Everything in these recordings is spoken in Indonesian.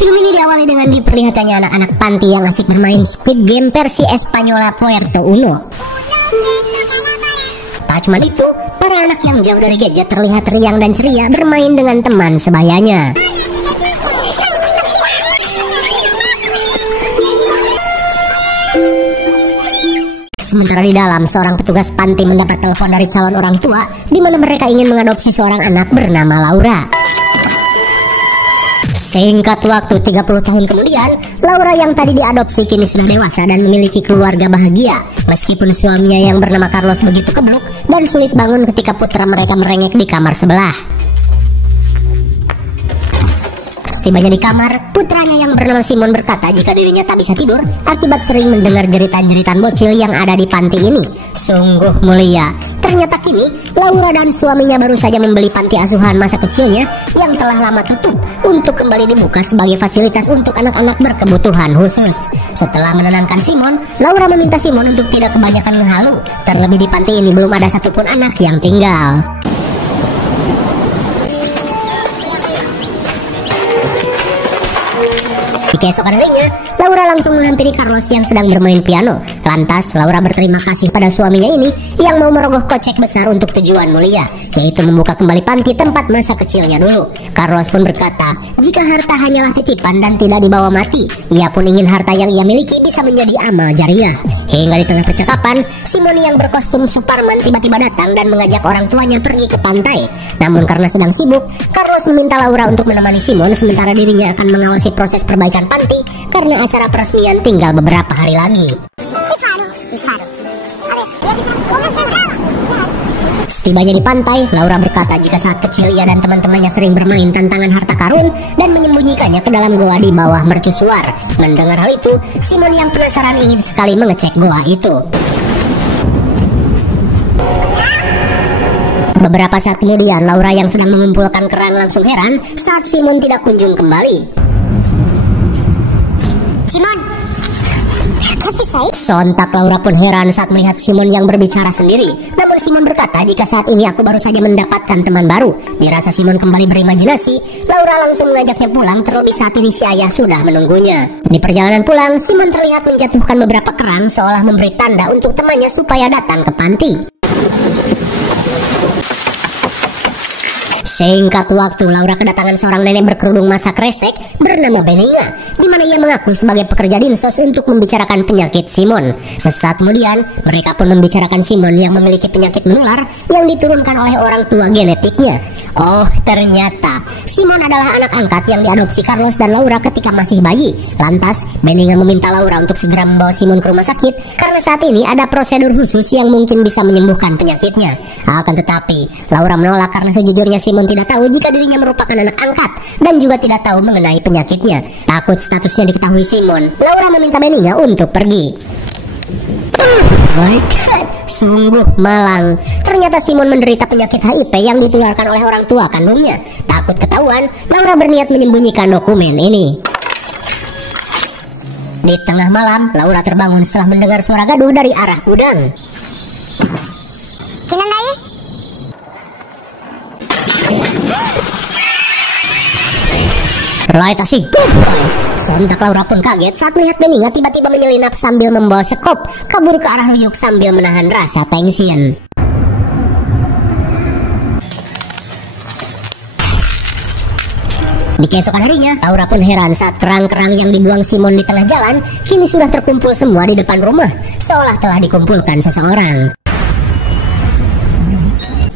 Film ini diawali dengan diperlihatannya anak-anak panti yang asik bermain Squid Game versi Espanyola Puerto Uno. Tak cuma itu, para anak yang jauh dari gadget terlihat riang dan ceria bermain dengan teman sebayanya. Sementara di dalam, seorang petugas panti mendapat telepon dari calon orang tua di mana mereka ingin mengadopsi seorang anak bernama Laura. Singkat waktu 30 tahun kemudian, Laura yang tadi diadopsi kini sudah dewasa dan memiliki keluarga bahagia. Meskipun suaminya yang bernama Carlos begitu kebluk dan sulit bangun ketika putra mereka merengek di kamar sebelah. Setibanya di kamar, putranya yang bernama Simon berkata jika dirinya tak bisa tidur akibat sering mendengar jeritan-jeritan bocil yang ada di panti ini. Sungguh mulia. Ternyata kini, Laura dan suaminya baru saja membeli panti asuhan masa kecilnya yang telah lama tutup untuk kembali dibuka sebagai fasilitas untuk anak-anak berkebutuhan khusus. Setelah menenangkan Simon, Laura meminta Simon untuk tidak kebanyakan halu. Terlebih di panti ini belum ada satupun anak yang tinggal. Di keesokan harinya, Laura langsung menghampiri Carlos yang sedang bermain piano. Lantas, Laura berterima kasih pada suaminya ini yang mau merogoh kocek besar untuk tujuan mulia, yaitu membuka kembali panti tempat masa kecilnya dulu. Carlos pun berkata, jika harta hanyalah titipan dan tidak dibawa mati, ia pun ingin harta yang ia miliki bisa menjadi amal jariah. Hingga di tengah percakapan, Simon yang berkostum Superman tiba-tiba datang dan mengajak orang tuanya pergi ke pantai. Namun karena sedang sibuk, Carlos meminta Laura untuk menemani Simon sementara dirinya akan mengawasi proses perbaikan panti karena acara peresmian tinggal beberapa hari lagi. Setibanya di pantai, Laura berkata jika saat kecil ia dan teman-temannya sering bermain tantangan harta karun dan menyembunyikannya ke dalam goa di bawah mercusuar. Mendengar hal itu, Simon yang penasaran ingin sekali mengecek goa itu. Beberapa saat kemudian, Laura yang sedang mengumpulkan keran langsung heran saat Simon tidak kunjung kembali. Simon! Sontak Laura pun heran saat melihat Simon yang berbicara sendiri. Namun Simon berkata jika saat ini aku baru saja mendapatkan teman baru. Dirasa Simon kembali berimajinasi, Laura langsung mengajaknya pulang terlebih saat ini si ayah sudah menunggunya. Di perjalanan pulang, Simon terlihat menjatuhkan beberapa keran seolah memberi tanda untuk temannya supaya datang ke panti. Singkat waktu, Laura kedatangan seorang nenek berkerudung masa kresek bernama Beninga, di mana ia mengaku sebagai pekerja dinsos untuk membicarakan penyakit Simon. Sesaat kemudian, mereka pun membicarakan Simon yang memiliki penyakit menular yang diturunkan oleh orang tua genetiknya. Oh, ternyata Simon adalah anak angkat yang diadopsi Carlos dan Laura ketika masih bayi. Lantas, Beninga meminta Laura untuk segera membawa Simon ke rumah sakit karena saat ini ada prosedur khusus yang mungkin bisa menyembuhkan penyakitnya. Akan tetapi, Laura menolak karena sejujurnya Simon tidak tahu jika dirinya merupakan anak angkat dan juga tidak tahu mengenai penyakitnya. Takut statusnya diketahui Simon, Laura meminta Beninga untuk pergi. My God, sungguh malang. Ternyata Simon menderita penyakit HIV yang ditularkan oleh orang tua kandungnya. Takut ketahuan, Laura berniat menyembunyikan dokumen ini. Di tengah malam, Laura terbangun setelah mendengar suara gaduh dari arah gudang. Right, asik. Sontak Laura pun kaget saat melihat Beninga tiba-tiba menyelinap sambil membawa sekop kabur ke arah Ryuk sambil menahan rasa tension. Di keesokan harinya, Laura pun heran saat kerang-kerang yang dibuang Simon di tengah jalan kini sudah terkumpul semua di depan rumah, seolah telah dikumpulkan seseorang.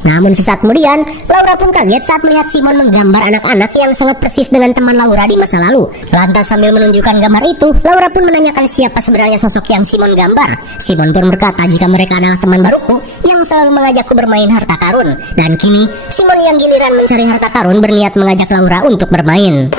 Namun sesaat kemudian, Laura pun kaget saat melihat Simon menggambar anak-anak yang sangat persis dengan teman Laura di masa lalu. Lantas sambil menunjukkan gambar itu, Laura pun menanyakan siapa sebenarnya sosok yang Simon gambar. Simon pun berkata jika mereka adalah teman baruku yang selalu mengajakku bermain harta karun. Dan kini, Simon yang giliran mencari harta karun berniat mengajak Laura untuk bermain.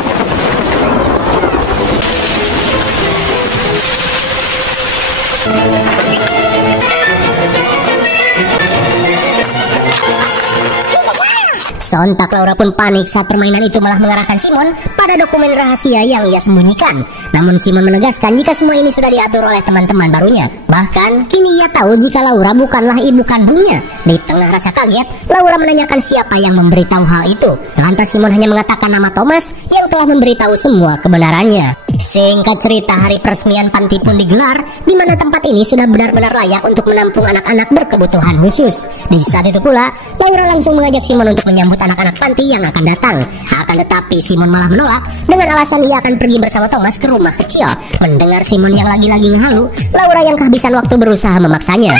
Sontak Laura pun panik saat permainan itu malah mengarahkan Simon pada dokumen rahasia yang ia sembunyikan. Namun Simon menegaskan jika semua ini sudah diatur oleh teman-teman barunya. Bahkan kini ia tahu jika Laura bukanlah ibu kandungnya. Di tengah rasa kaget, Laura menanyakan siapa yang memberitahu hal itu. Lantas Simon hanya mengatakan nama Thomas yang telah memberitahu semua kebenarannya. Singkat cerita, hari peresmian panti pun digelar, di mana tempat ini sudah benar-benar layak untuk menampung anak-anak berkebutuhan khusus. Di saat itu pula, Laura langsung mengajak Simon untuk menyambut anak-anak panti yang akan datang. Akan tetapi Simon malah menolak dengan alasan ia akan pergi bersama Thomas ke rumah kecil. Mendengar Simon yang lagi-lagi ngehalu, Laura yang kehabisan waktu berusaha memaksanya.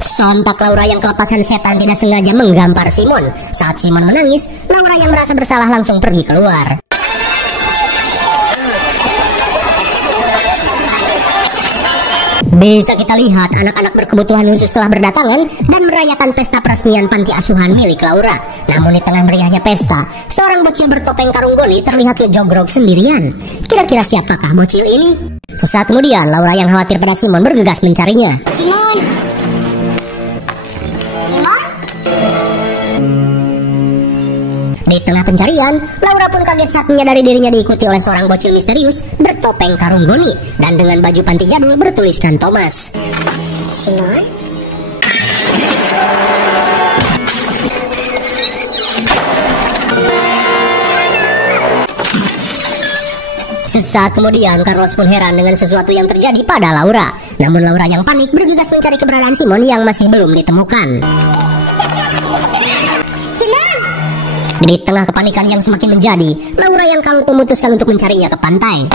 Sontak Laura yang kelepasan setan tidak sengaja menggampar Simon. Saat Simon menangis, Laura yang merasa bersalah langsung pergi keluar. Bisa kita lihat anak-anak berkebutuhan khusus telah berdatangan dan merayakan pesta peresmian panti asuhan milik Laura. Namun di tengah meriahnya pesta, seorang bocil bertopeng karung goni terlihat ngejogrok sendirian. Kira-kira siapakah bocil ini? Sesaat kemudian, Laura yang khawatir pada Simon bergegas mencarinya. Simon! Simon? Di tengah pencarian, Laura pun kaget saat menyadari dirinya diikuti oleh seorang bocil misterius bertopeng karung goni dan dengan baju panti jadul bertuliskan Thomas. Simon? Sesaat kemudian, Carlos pun heran dengan sesuatu yang terjadi pada Laura. Namun Laura yang panik bergegas mencari keberadaan Simon yang masih belum ditemukan. Di tengah kepanikan yang semakin menjadi, Laura yang kalut memutuskan untuk mencarinya ke pantai.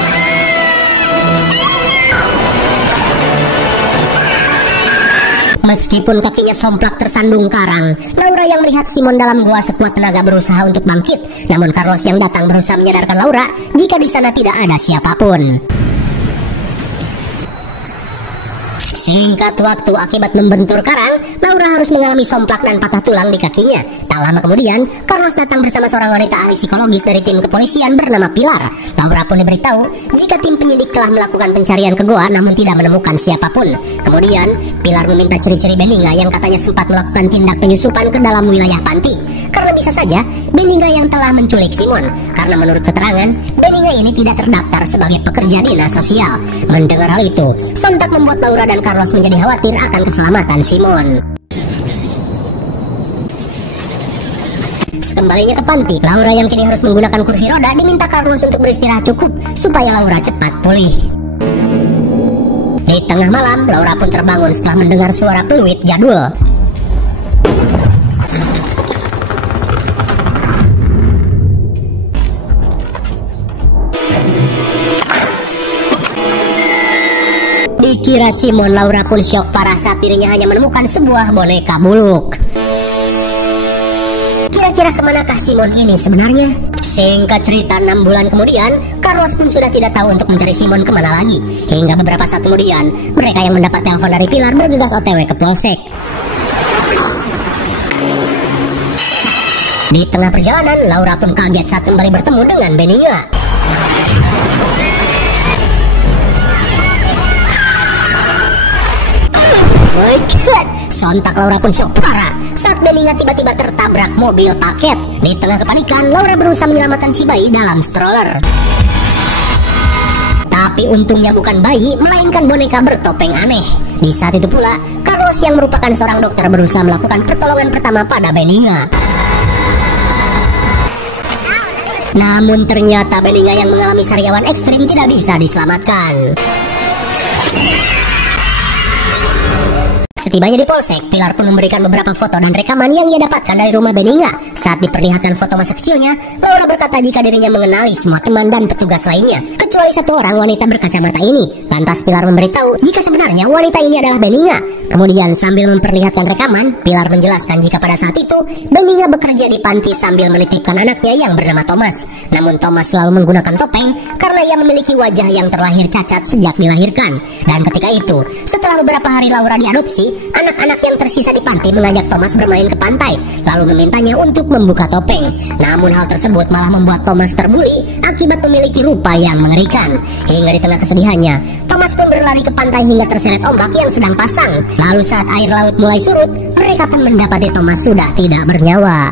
Meskipun kakinya somplak tersandung karang, Laura yang melihat Simon dalam gua sekuat tenaga berusaha untuk bangkit. Namun Carlos yang datang berusaha menyadarkan Laura jika di sana tidak ada siapapun. Singkat waktu akibat membentur karang, Laura harus mengalami somplak dan patah tulang di kakinya. Tak lama kemudian, Carlos datang bersama seorang wanita ahli psikologis dari tim kepolisian bernama Pilar. Laura pun diberitahu jika tim penyidik telah melakukan pencarian ke goa namun tidak menemukan siapapun. Kemudian, Pilar meminta ciri-ciri Benigna yang katanya sempat melakukan tindak penyusupan ke dalam wilayah panti. Karena bisa saja Benigna yang telah menculik Simon. Karena menurut keterangan, Benigna ini tidak terdaftar sebagai pekerja dinas sosial. Mendengar hal itu, sontak membuat Laura dan Carlos menjadi khawatir akan keselamatan Simon. Kembalinya ke panti, Laura yang kini harus menggunakan kursi roda diminta Carlos untuk beristirahat cukup supaya Laura cepat pulih. Di tengah malam, Laura pun terbangun setelah mendengar suara peluit jadul. Dikira Simon, Laura pun syok parah saat dirinya hanya menemukan sebuah boneka buluk. Kira-kira kemanakah Simon ini sebenarnya? Singkat cerita, 6 bulan kemudian, Carlos pun sudah tidak tahu untuk mencari Simon kemana lagi. Hingga beberapa saat kemudian, mereka yang mendapat telepon dari Pilar bergegas OTW ke Polsek. Di tengah perjalanan, Laura pun kaget saat kembali bertemu dengan Benigna. Oh my God! Sontak Laura pun syok parah saat Benigna tiba-tiba tertabrak mobil paket. Di tengah kepanikan, Laura berusaha menyelamatkan si bayi dalam stroller. Tapi untungnya bukan bayi, melainkan boneka bertopeng aneh. Di saat itu pula, Carlos yang merupakan seorang dokter berusaha melakukan pertolongan pertama pada Benigna. Namun ternyata Benigna yang mengalami sariawan ekstrim tidak bisa diselamatkan. Setibanya di Polsek, Pilar pun memberikan beberapa foto dan rekaman yang ia dapatkan dari rumah Benigna. Saat diperlihatkan foto masa kecilnya, Laura berkata jika dirinya mengenali semua teman dan petugas lainnya, kecuali satu orang wanita berkacamata ini. Lantas Pilar memberitahu jika sebenarnya wanita ini adalah Benigna. Kemudian sambil memperlihatkan rekaman, Pilar menjelaskan jika pada saat itu Benigna bekerja di panti sambil menitipkan anaknya yang bernama Thomas. Namun Thomas selalu menggunakan topeng karena ia memiliki wajah yang terlahir cacat sejak dilahirkan. Dan ketika itu, setelah beberapa hari Laura diadopsi, anak-anak yang tersisa di panti mengajak Thomas bermain ke pantai, lalu memintanya untuk membuka topeng. Namun hal tersebut malah membuat Thomas terbuli akibat memiliki rupa yang mengerikan. Hingga di tengah kesedihannya, Thomas pun berlari ke pantai hingga terseret ombak yang sedang pasang. Lalu saat air laut mulai surut, mereka pun mendapati Thomas sudah tidak bernyawa.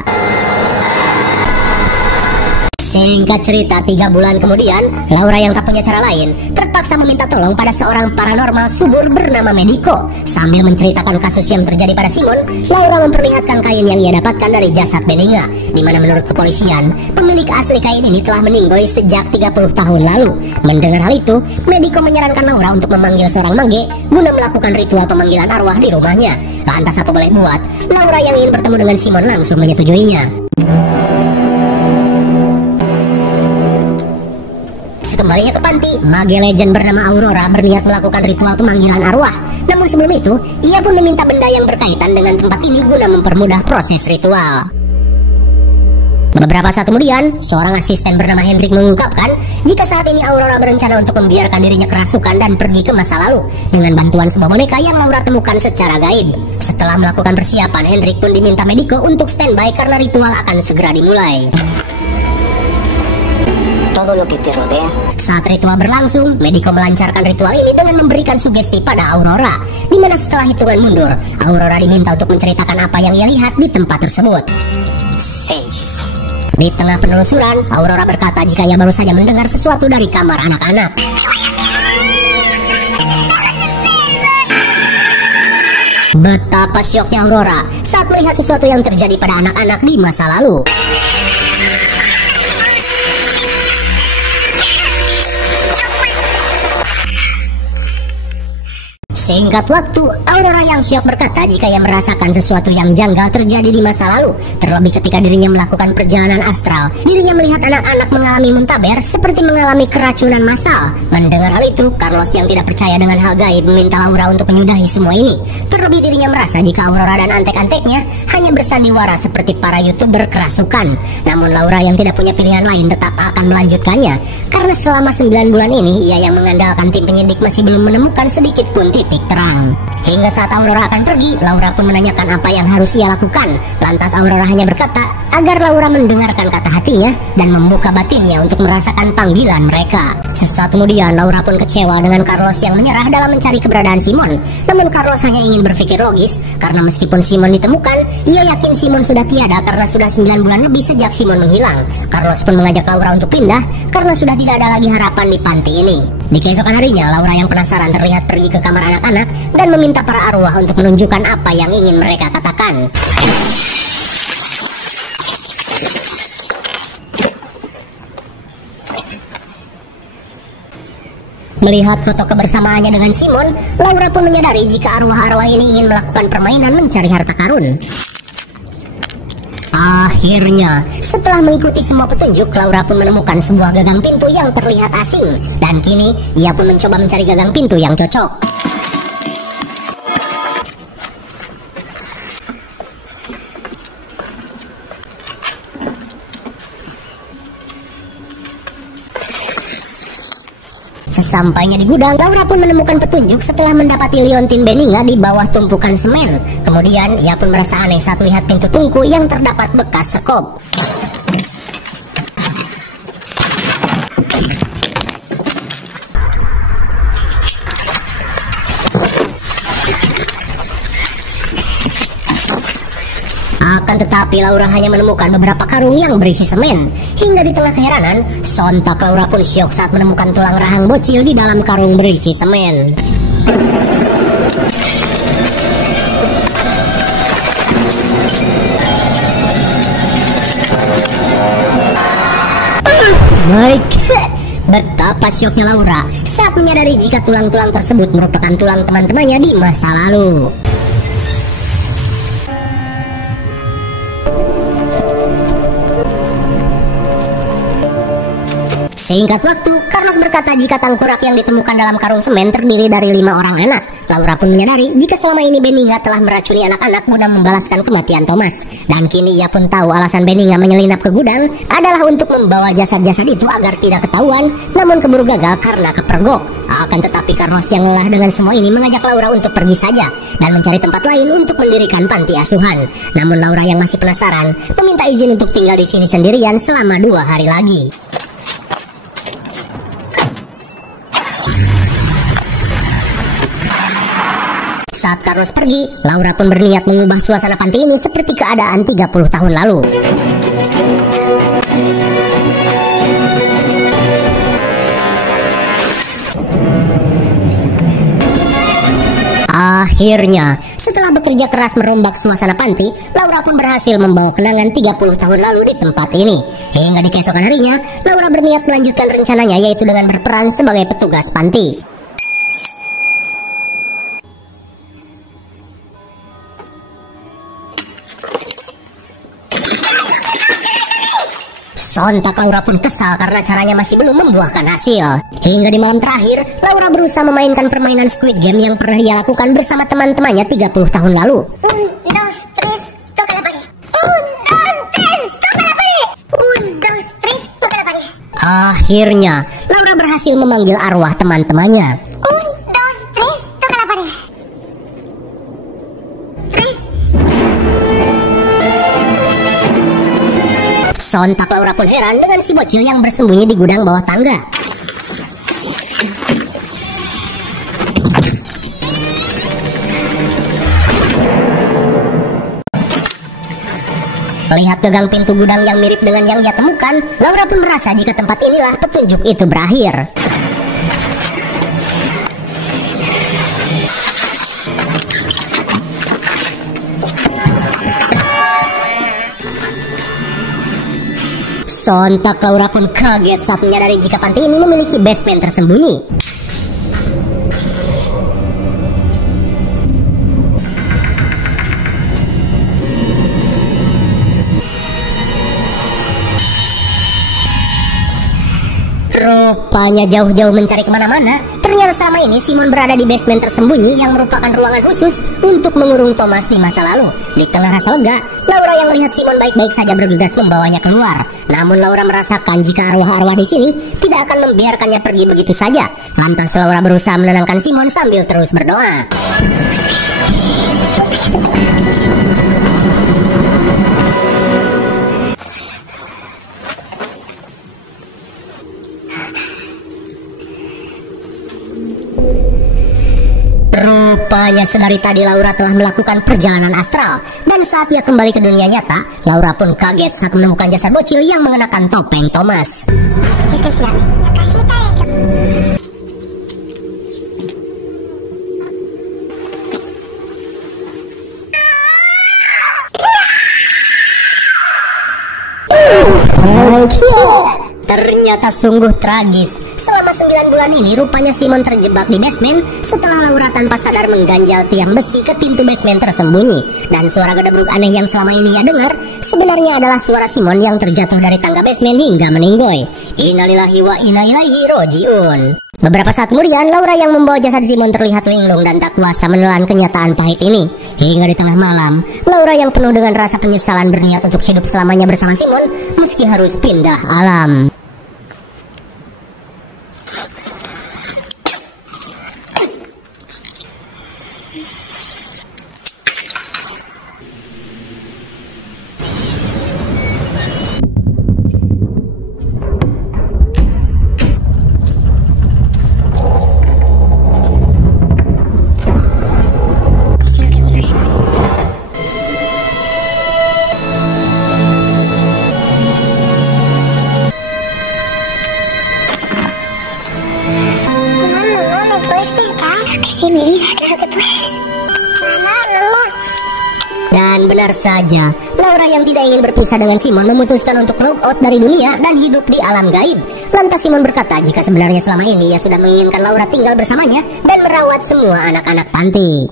Singkat cerita, 3 bulan kemudian, Laura yang tak punya cara lain terpaksa meminta tolong pada seorang paranormal subur bernama Medico. Sambil menceritakan kasus yang terjadi pada Simon, Laura memperlihatkan kain yang ia dapatkan dari jasad Benninga, di mana menurut kepolisian, pemilik asli kain ini telah meninggoy sejak 30 tahun lalu. Mendengar hal itu, Medico menyarankan Laura untuk memanggil seorang mage guna melakukan ritual pemanggilan arwah di rumahnya. Lantas apa boleh buat, Laura yang ingin bertemu dengan Simon langsung menyetujuinya. Sekembalinya ke panti, mage legend bernama Aurora berniat melakukan ritual pemanggilan arwah. Namun sebelum itu, ia pun meminta benda yang berkaitan dengan tempat ini guna mempermudah proses ritual. Beberapa saat kemudian, seorang asisten bernama Hendrik mengungkapkan jika saat ini Aurora berencana untuk membiarkan dirinya kerasukan dan pergi ke masa lalu dengan bantuan sebuah boneka yang Laura temukan secara gaib. Setelah melakukan persiapan, Hendrik pun diminta Medico untuk standby karena ritual akan segera dimulai. Saat ritual berlangsung, Medico melancarkan ritual ini dengan memberikan sugesti pada Aurora, di mana setelah hitungan mundur, Aurora diminta untuk menceritakan apa yang ia lihat di tempat tersebut. Di tengah penelusuran, Aurora berkata jika ia baru saja mendengar sesuatu dari kamar anak-anak. Betapa syoknya Aurora saat melihat sesuatu yang terjadi pada anak-anak di masa lalu. Singkat waktu, Aurora yang syok berkata jika ia merasakan sesuatu yang janggal terjadi di masa lalu. Terlebih ketika dirinya melakukan perjalanan astral, dirinya melihat anak-anak mengalami muntaber seperti mengalami keracunan massal. Mendengar hal itu, Carlos yang tidak percaya dengan hal gaib meminta Laura untuk menyudahi semua ini. Terlebih dirinya merasa jika Aurora dan antek-anteknya hanya bersandiwara seperti para YouTuber kerasukan. Namun Laura yang tidak punya pilihan lain tetap akan melanjutkannya, karena selama 9 bulan ini ia yang mengandalkan tim penyidik masih belum menemukan sedikit pun titik terang. Hingga saat Aurora akan pergi, Laura pun menanyakan apa yang harus ia lakukan. Lantas Aurora hanya berkata agar Laura mendengarkan kata hatinya dan membuka batinnya untuk merasakan panggilan mereka. Sesaat kemudian, Laura pun kecewa dengan Carlos yang menyerah dalam mencari keberadaan Simon. Namun Carlos hanya ingin berpikir logis, karena meskipun Simon ditemukan, ia yakin Simon sudah tiada karena sudah 9 bulan lebih sejak Simon menghilang. Carlos pun mengajak Laura untuk pindah karena sudah tidak ada lagi harapan di panti ini. Di keesokan harinya, Laura yang penasaran terlihat pergi ke kamar anak-anak dan meminta para arwah untuk menunjukkan apa yang ingin mereka katakan. Melihat foto kebersamaannya dengan Simon, Laura pun menyadari jika arwah-arwah ini ingin melakukan permainan mencari harta karun. Akhirnya, setelah mengikuti semua petunjuk, Laura pun menemukan sebuah gagang pintu yang terlihat asing. Dan kini, ia pun mencoba mencari gagang pintu yang cocok. Sesampainya di gudang, Laura pun menemukan petunjuk setelah mendapati liontin Benninga di bawah tumpukan semen. Kemudian, ia pun merasa aneh saat melihat pintu tungku yang terdapat bekas sekop. Akan tetapi Laura hanya menemukan beberapa karung yang berisi semen. Hingga di tengah keheranan, sontak Laura pun syok saat menemukan tulang rahang bocil di dalam karung berisi semen. My God! Betapa syoknya Laura saat menyadari jika tulang-tulang tersebut merupakan tulang teman-temannya di masa lalu. Singkat waktu, Carlos berkata jika tengkorak yang ditemukan dalam karung semen terdiri dari 5 orang anak. Laura pun menyadari jika selama ini Benninga telah meracuni anak-anak guna membalaskan kematian Thomas. Dan kini ia pun tahu alasan Benninga menyelinap ke gudang adalah untuk membawa jasad-jasad itu agar tidak ketahuan, namun keburu gagal karena kepergok. Akan tetapi Carlos yang lelah dengan semua ini mengajak Laura untuk pergi saja dan mencari tempat lain untuk mendirikan panti asuhan. Namun Laura yang masih penasaran meminta izin untuk tinggal di sini sendirian selama 2 hari lagi. Saat Carlos pergi, Laura pun berniat mengubah suasana panti ini seperti keadaan 30 tahun lalu. Akhirnya, setelah bekerja keras merombak suasana panti, Laura pun berhasil membawa kenangan 30 tahun lalu di tempat ini. Hingga di keesokan harinya, Laura berniat melanjutkan rencananya, yaitu dengan berperan sebagai petugas panti. Sontak Laura pun kesal karena caranya masih belum membuahkan hasil. Hingga di malam terakhir, Laura berusaha memainkan permainan Squid Game yang pernah ia lakukan bersama teman-temannya 30 tahun lalu. Akhirnya, Laura berhasil memanggil arwah teman-temannya. Sontak Laura pun heran dengan si bocil yang bersembunyi di gudang bawah tangga. Melihat gagang pintu gudang yang mirip dengan yang ia temukan, Laura pun merasa jika tempat inilah petunjuk itu berakhir. Sontak Laura pun kaget saat menyadari jika panti ini memiliki basement tersembunyi. Rupanya jauh-jauh mencari kemana-mana, ternyata selama ini Simon berada di basement tersembunyi yang merupakan ruangan khusus untuk mengurung Thomas di masa lalu. Di tengah rasa lega, Laura yang melihat Simon baik-baik saja bergegas membawanya keluar. Namun Laura merasakan jika arwah-arwah di sini tidak akan membiarkannya pergi begitu saja. Lantas Laura berusaha menenangkan Simon sambil terus berdoa. Rupanya sedari tadi Laura telah melakukan perjalanan astral. Dan saat ia kembali ke dunia nyata, Laura pun kaget saat menemukan jasad bocil yang mengenakan topeng Thomas. Ternyata sungguh tragis. Selama 9 bulan ini rupanya Simon terjebak di basement setelah Laura tanpa sadar mengganjal tiang besi ke pintu basement tersembunyi. Dan suara gedebruk aneh yang selama ini ia dengar sebenarnya adalah suara Simon yang terjatuh dari tangga basement hingga meninggoy. Innalillahi wa inna ilaihi roji'un. Beberapa saat kemudian, Laura yang membawa jasad Simon terlihat linglung dan tak kuasa menelan kenyataan pahit ini. Hingga di tengah malam, Laura yang penuh dengan rasa penyesalan berniat untuk hidup selamanya bersama Simon meski harus pindah alam. Dan benar saja, Laura yang tidak ingin berpisah dengan Simon memutuskan untuk look out dari dunia dan hidup di alam gaib. Lantas Simon berkata jika sebenarnya selama ini ia sudah menginginkan Laura tinggal bersamanya dan merawat semua anak-anak panti.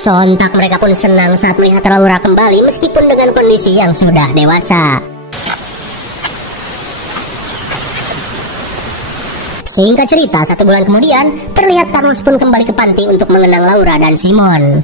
Sontak mereka pun senang saat melihat Laura kembali meskipun dengan kondisi yang sudah dewasa. Singkat cerita, 1 bulan kemudian, terlihat Carlos pun kembali ke panti untuk mengenang Laura dan Simon.